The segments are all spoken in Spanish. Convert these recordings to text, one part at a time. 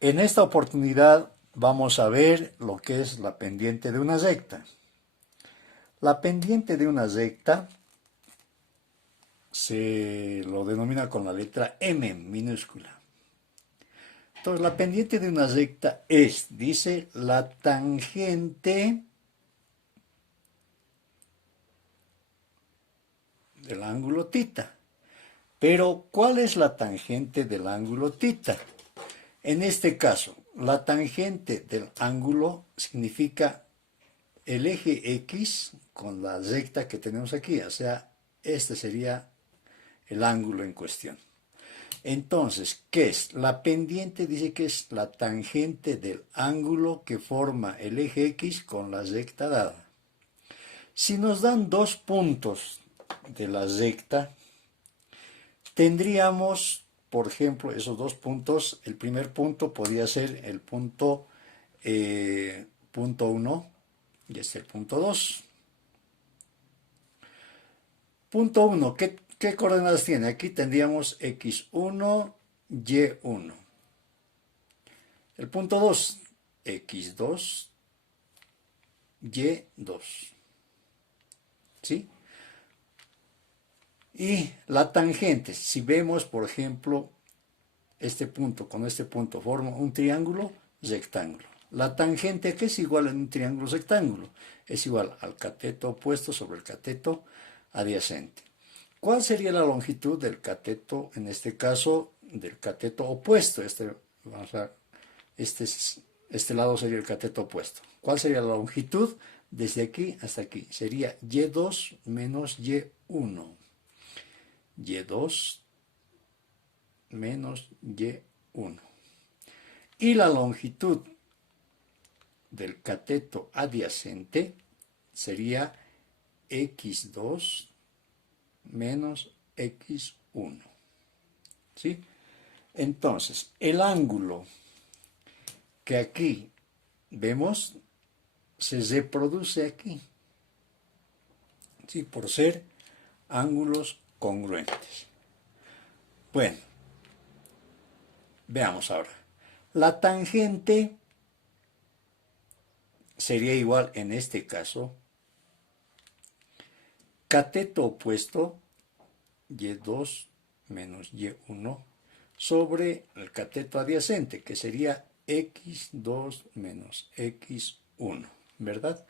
En esta oportunidad vamos a ver lo que es la pendiente de una recta. La pendiente de una recta se lo denomina con la letra M minúscula. Entonces, la pendiente de una recta es, dice, la tangente del ángulo tita. Pero, ¿cuál es la tangente del ángulo tita? En este caso, la tangente del ángulo significa el eje X con la recta que tenemos aquí, o sea, este sería el ángulo en cuestión. Entonces, ¿qué es? La pendiente dice que es la tangente del ángulo que forma el eje X con la recta dada. Si nos dan dos puntos de la recta, tendríamos, por ejemplo, esos dos puntos. El primer punto podría ser el punto 1 y este el punto 2. Punto 1, ¿qué coordenadas tiene? Aquí tendríamos x1, y1. El punto 2, x2, y2. ¿Sí? Y la tangente, si vemos, por ejemplo, este punto con este punto forma un triángulo rectángulo. La tangente, que es igual en un triángulo rectángulo, es igual al cateto opuesto sobre el cateto adyacente. ¿Cuál sería la longitud del cateto, en este caso, del cateto opuesto? Este lado sería el cateto opuesto. ¿Cuál sería la longitud desde aquí hasta aquí? Sería y2 menos y1. y2 menos y1. Y la longitud del cateto adyacente sería x2 menos x1. ¿Sí? Entonces, el ángulo que aquí vemos se reproduce aquí, ¿sí? Por ser ángulos congruentes. Bueno, veamos ahora. La tangente sería igual en este caso, cateto opuesto, y2 menos y1, sobre el cateto adyacente, que sería x2 menos x1, ¿verdad?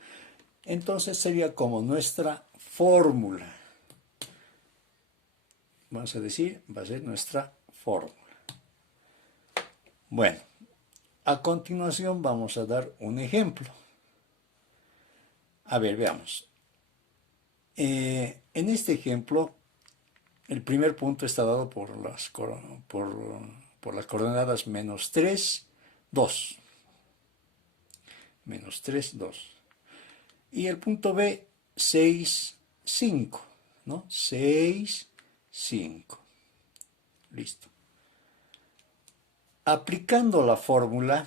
Entonces sería como nuestra fórmula. Vamos a decir, va a ser nuestra fórmula. Bueno, a continuación vamos a dar un ejemplo. A ver, veamos. En este ejemplo, el primer punto está dado por las coordenadas menos 3, 2. Menos 3, 2. Y el punto B, 6, 5. ¿No? 6, 5. Listo. Aplicando la fórmula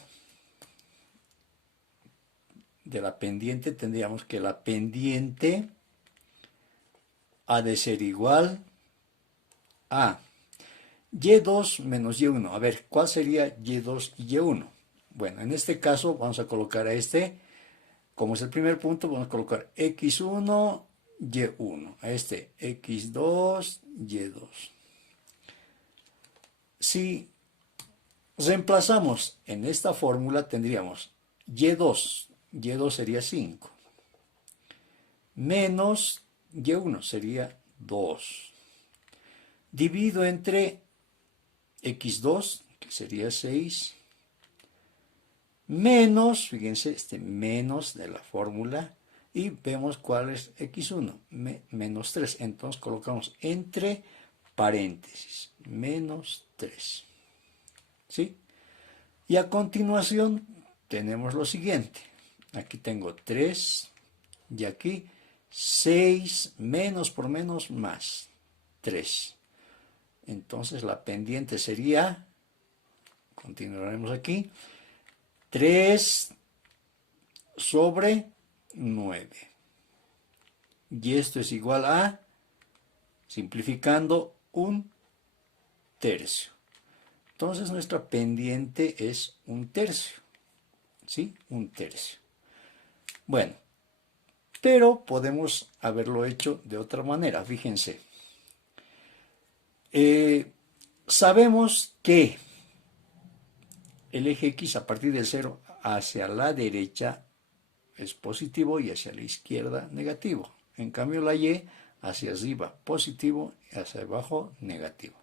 de la pendiente, tendríamos que la pendiente ha de ser igual a y2 menos y1. A ver, ¿cuál sería y2 y y1? Bueno, en este caso vamos a colocar a este, como es el primer punto, vamos a colocar x1, y1. A este x2, y2. Si reemplazamos en esta fórmula, tendríamos y2. Y2 sería 5. Menos y1 sería 2. Divido entre x2, que sería 6, menos, fíjense, este menos de la fórmula, y vemos cuál es x1, menos 3. Entonces colocamos entre paréntesis, menos 3. ¿Sí? Y a continuación tenemos lo siguiente. Aquí tengo 3 y aquí 6 menos por menos más 3. Entonces la pendiente sería, continuaremos aquí, 3 sobre 9. Y esto es igual a, simplificando, 1/3. Entonces nuestra pendiente es 1/3, ¿sí? 1/3. Bueno, pero podemos haberlo hecho de otra manera, fíjense. Sabemos que el eje X a partir del 0 hacia la derecha es positivo y hacia la izquierda negativo. En cambio la Y hacia arriba positivo y hacia abajo negativo.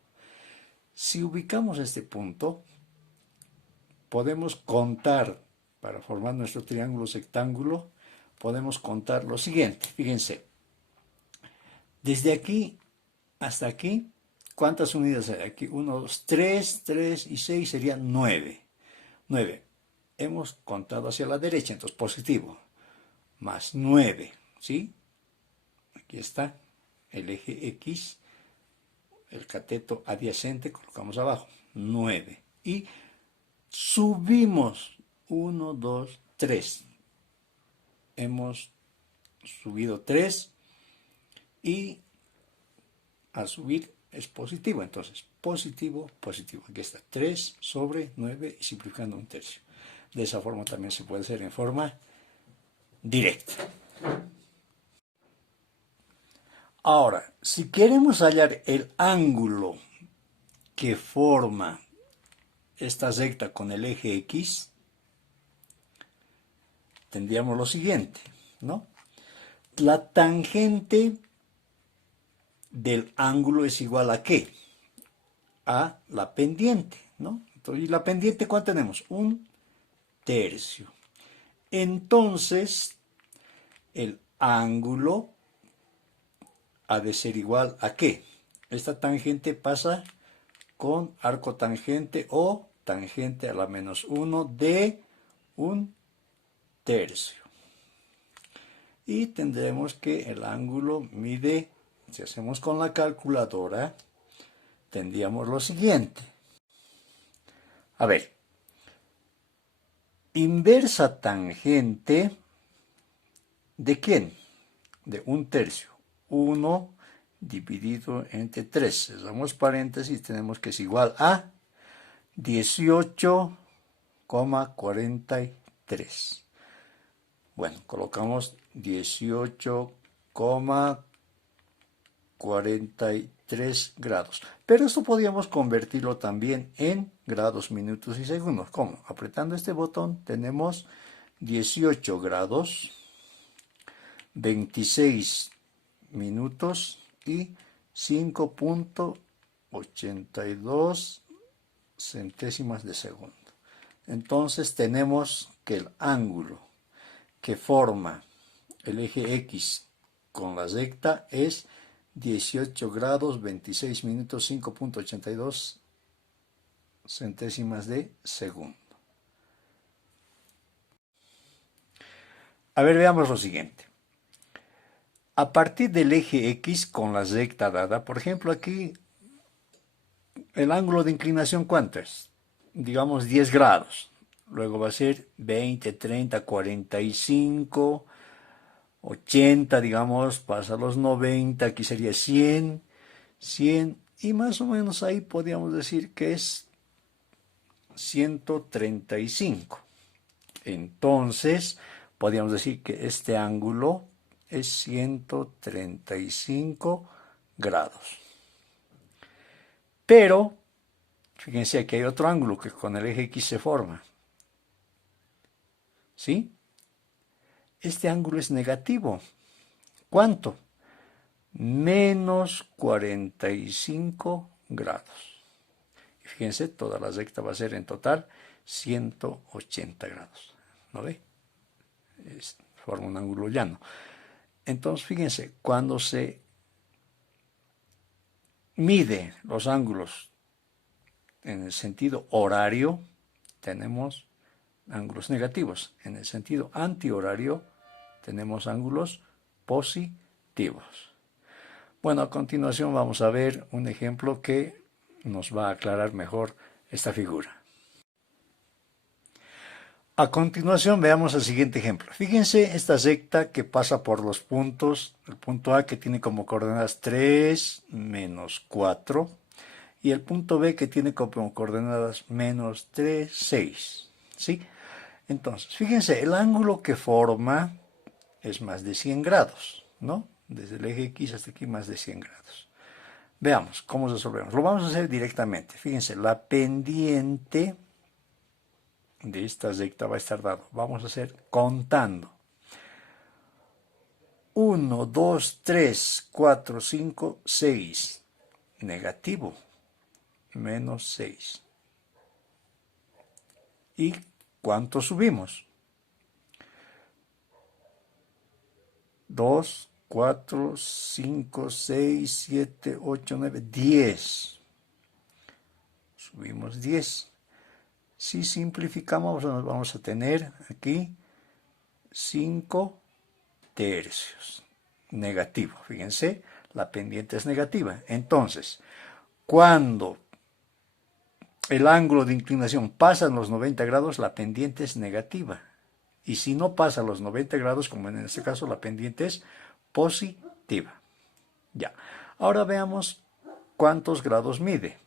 Si ubicamos este punto, podemos contar, para formar nuestro triángulo sectángulo, podemos contar lo siguiente. Fíjense, desde aquí hasta aquí, ¿cuántas unidades hay aquí? 1, 2, 3, 3 y 6 serían 9. 9. Hemos contado hacia la derecha, entonces positivo. Más 9, ¿sí? Aquí está el eje X, el cateto adyacente, colocamos abajo, 9. Y subimos 1, 2, 3. Hemos subido 3 y al subir es positivo, entonces positivo, positivo. Aquí está 3 sobre 9 y simplificando 1/3. De esa forma también se puede hacer en forma directa. Ahora, si queremos hallar el ángulo que forma esta recta con el eje X, tendríamos lo siguiente, ¿no? La tangente del ángulo es igual ¿a qué? A la pendiente, ¿no? Entonces, ¿y la pendiente cuánto tenemos? 1/3. Entonces, el ángulo ha de ser igual ¿a qué? Esta tangente pasa con arco tangente o tangente a la -1 de 1/3. Y tendremos que el ángulo mide, si hacemos con la calculadora, tendríamos lo siguiente. A ver, inversa tangente, ¿de quién? De 1/3. 1 dividido entre 3. Cerramos paréntesis, tenemos que es igual a 18,43. Bueno, colocamos 18,43 grados. Pero esto podríamos convertirlo también en grados, minutos y segundos. ¿Cómo? Apretando este botón tenemos 18 grados, 26 minutos y 5,82 centésimas de segundo. Entonces tenemos que el ángulo que forma el eje X con la recta es 18 grados, 26 minutos, 5,82 centésimas de segundo. A ver, veamos lo siguiente. A partir del eje X con la recta dada, por ejemplo, aquí el ángulo de inclinación, ¿cuánto es? Digamos 10 grados. Luego va a ser 20, 30, 45, 80, digamos, pasa a los 90, aquí sería 100, 100, y más o menos ahí podríamos decir que es 135. Entonces, podríamos decir que este ángulo es 135 grados. Pero, fíjense, aquí hay otro ángulo que con el eje X se forma. ¿Sí? Este ángulo es negativo. ¿Cuánto? Menos 45 grados. Y fíjense, toda la recta va a ser en total 180 grados. ¿No ve? Forma un ángulo llano. Entonces, fíjense, cuando se mide los ángulos en el sentido horario, tenemos ángulos negativos. En el sentido antihorario, tenemos ángulos positivos. Bueno, a continuación vamos a ver un ejemplo que nos va a aclarar mejor esta figura. A continuación veamos el siguiente ejemplo. Fíjense esta recta que pasa por los puntos, el punto A que tiene como coordenadas 3, -4, y el punto B que tiene como coordenadas menos 3, 6. ¿Sí? Entonces, fíjense, el ángulo que forma es más de 100 grados, ¿no? Desde el eje X hasta aquí más de 100 grados. Veamos cómo resolvemos. Lo vamos a hacer directamente. Fíjense, la pendiente de esta recta va a estar dado. Vamos a hacer contando. 1, 2, 3, 4, 5, 6. Negativo. Menos 6. ¿Y cuánto subimos? 2, 4, 5, 6, 7, 8, 9, 10. Subimos 10. Si simplificamos, vamos a tener aquí 5 tercios. Negativo. Fíjense, la pendiente es negativa. Entonces, cuando el ángulo de inclinación pasa los 90 grados, la pendiente es negativa. Y si no pasa los 90 grados, como en este caso, la pendiente es positiva. Ya. Ahora veamos cuántos grados mide.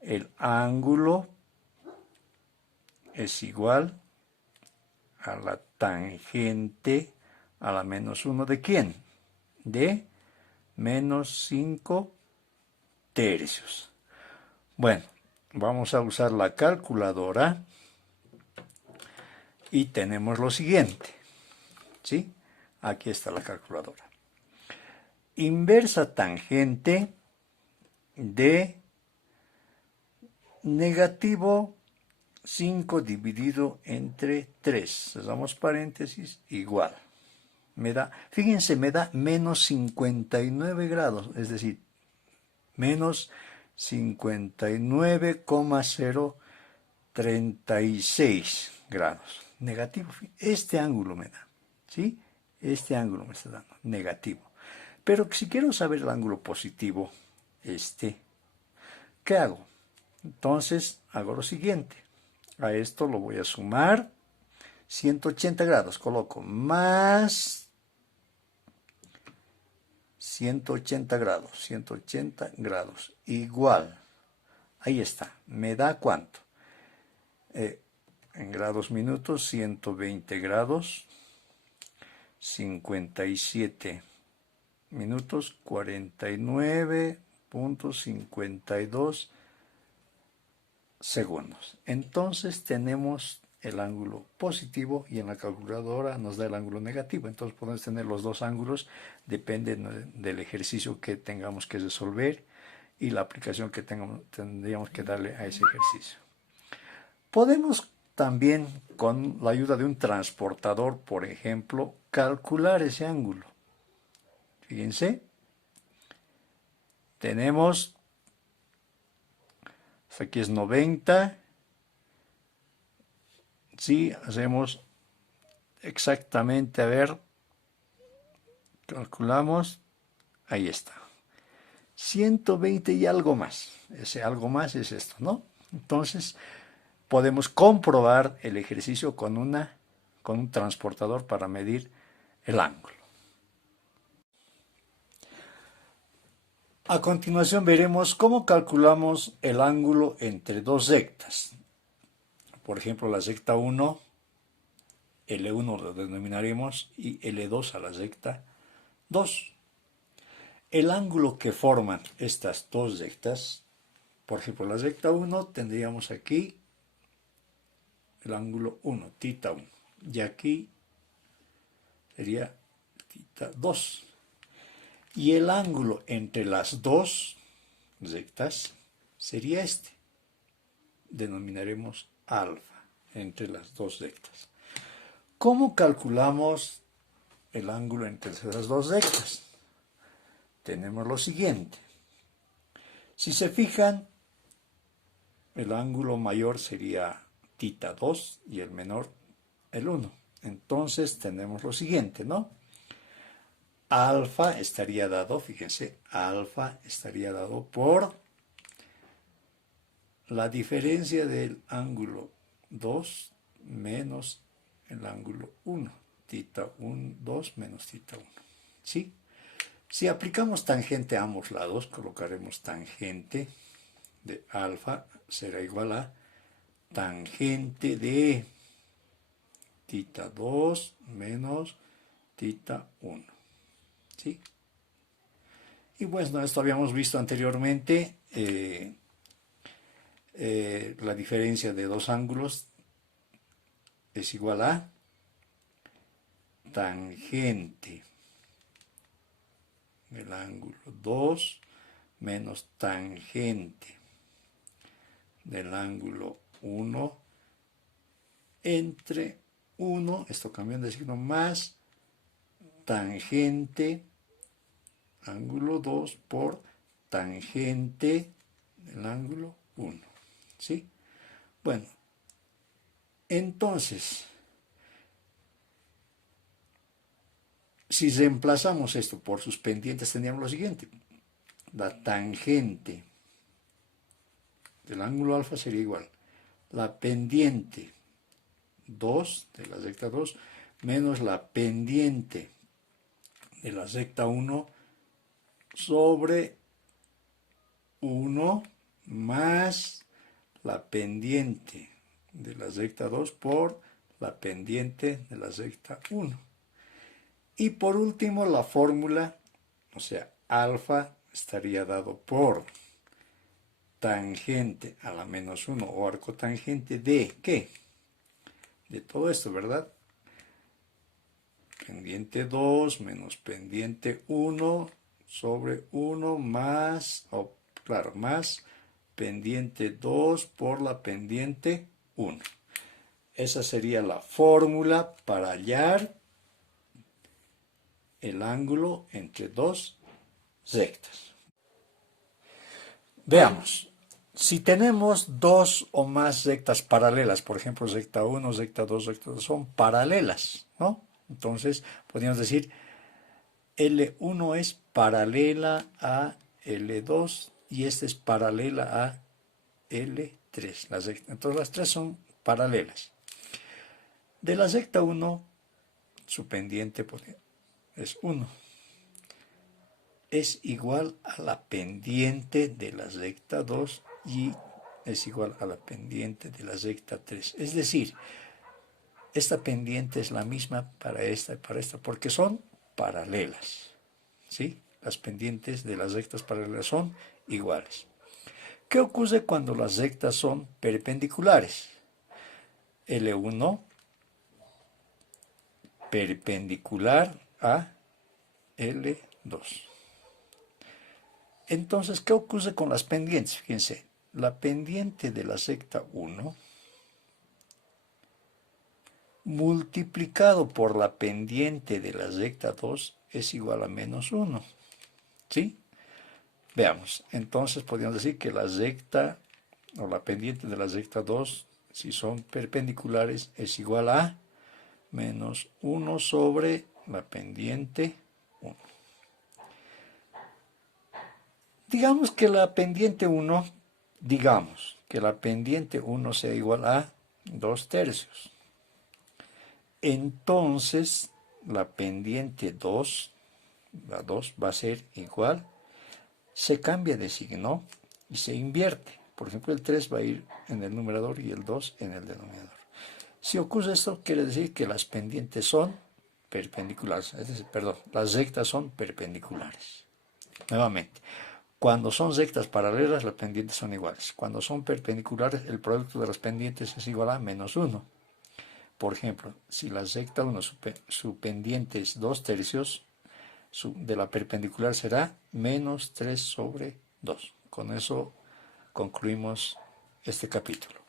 El ángulo es igual a la tangente a la menos 1 de ¿quién? De menos 5 tercios. Bueno, vamos a usar la calculadora y tenemos lo siguiente. ¿Sí? Aquí está la calculadora. Inversa tangente de negativo 5 dividido entre 3. Cerramos paréntesis, igual. Fíjense, me da menos 59 grados, es decir, menos 59,036 grados. Negativo. Este ángulo me da, ¿sí? Este ángulo me está dando, negativo. Pero si quiero saber el ángulo positivo, ¿qué hago? Entonces, hago lo siguiente. A esto lo voy a sumar 180 grados. Coloco más 180 grados. 180 grados. Igual. Ahí está. ¿Me da cuánto? En grados minutos, 120 grados. 57 minutos, 49,52 segundos. Entonces tenemos el ángulo positivo y en la calculadora nos da el ángulo negativo. Entonces podemos tener los dos ángulos, depende del ejercicio que tengamos que resolver y la aplicación que tendríamos que darle a ese ejercicio. Podemos también, con la ayuda de un transportador, por ejemplo, calcular ese ángulo. Fíjense, tenemos, aquí es 90, si hacemos exactamente, a ver, calculamos, ahí está, 120 y algo más, ese algo más es esto, ¿no? Entonces, podemos comprobar el ejercicio con un transportador para medir el ángulo. A continuación veremos cómo calculamos el ángulo entre dos rectas. Por ejemplo, la recta 1, L1 lo denominaremos y L2 a la recta 2. El ángulo que forman estas dos rectas, por ejemplo, la recta 1 tendríamos aquí el ángulo 1, θ 1, y aquí sería θ 2. Y el ángulo entre las dos rectas sería este. Denominaremos alfa entre las dos rectas. ¿Cómo calculamos el ángulo entre esas dos rectas? Tenemos lo siguiente. Si se fijan, el ángulo mayor sería θ 2 y el menor el 1. Entonces tenemos lo siguiente, ¿no? Alfa estaría dado, fíjense, alfa estaría dado por la diferencia del ángulo 2 menos el ángulo 1, θ 1, 2 menos θ 1, ¿sí? Si aplicamos tangente a ambos lados, colocaremos tangente de alfa será igual a tangente de θ 2 menos θ 1. ¿Sí? Y bueno, esto habíamos visto anteriormente, la diferencia de dos ángulos es igual a tangente del ángulo 2 menos tangente del ángulo 1 entre 1, esto cambiando de signo, más tangente ángulo 2 por tangente del ángulo 1. ¿Sí? Bueno, entonces, si reemplazamos esto por sus pendientes, tendríamos lo siguiente. La tangente del ángulo alfa sería igual la pendiente 2 de la recta 2 menos la pendiente de la recta 1 sobre 1 más la pendiente de la recta 2 por la pendiente de la recta 1. Y por último la fórmula, o sea, alfa estaría dado por tangente a la menos 1 o arco tangente de ¿qué? De todo esto, ¿verdad? Pendiente 2 menos pendiente 1 sobre 1 más, claro, más pendiente 2 por la pendiente 1. Esa sería la fórmula para hallar el ángulo entre dos rectas. Veamos. Si tenemos dos o más rectas paralelas, por ejemplo, recta 1, recta 2, recta 2, son paralelas, ¿no? Entonces, podríamos decir, L1 es paralela a L2 y esta es paralela a L3. Entonces, las tres son paralelas. De la recta 1, su pendiente es 1. Es igual a la pendiente de la recta 2 y es igual a la pendiente de la recta 3. Es decir, esta pendiente es la misma para esta y para esta, porque son paralelas. ¿Sí? Las pendientes de las rectas paralelas son iguales. ¿Qué ocurre cuando las rectas son perpendiculares? L1 perpendicular a L2. Entonces, ¿qué ocurre con las pendientes? Fíjense, la pendiente de la recta 1 multiplicado por la pendiente de la recta 2 es igual a menos 1. ¿Sí? Veamos, entonces podríamos decir que la recta o la pendiente de la recta 2, si son perpendiculares, es igual a menos 1 sobre la pendiente 1. Digamos que la pendiente 1, sea igual a 2/3. Entonces, la pendiente 2, la 2 va a ser igual, se cambia de signo y se invierte. Por ejemplo, el 3 va a ir en el numerador y el 2 en el denominador. Si ocurre esto, quiere decir que las pendientes son perpendiculares, es decir, perdón, las rectas son perpendiculares. Nuevamente, cuando son rectas paralelas, las pendientes son iguales. Cuando son perpendiculares, el producto de las pendientes es igual a menos 1. Por ejemplo, si la recta 1, su pendiente es 2/3, de la perpendicular será menos 3 sobre 2. Con eso concluimos este capítulo.